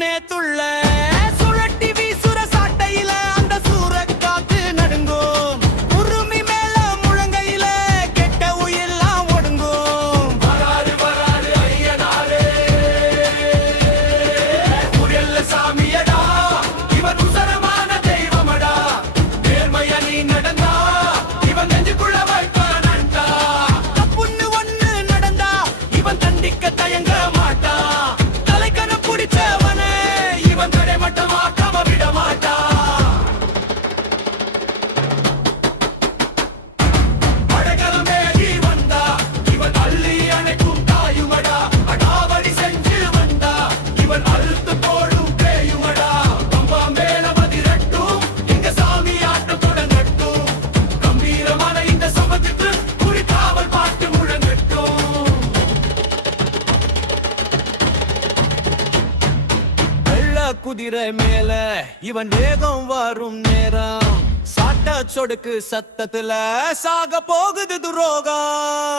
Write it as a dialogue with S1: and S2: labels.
S1: தடம் துள்ள சுழட்டி வீசுற சாட்டையில அந்த சூறக் காத்து நடுங்கும். உருமி மேல முழங்கையில கெட்ட உயிரெல்லாம் ஒடுங்கும். வராரு வராரு ஐயனாரே. முயல்ல சாமியடா. இவன் உசரமான தெய்வமடா. நேர்மைய நீ நடந்தா. குதிரை மேல இவன் வேகம் வரும் நேரம். சாட்ட சொடுக்கு சத்தத்துல சாக போகுது துரோகம்.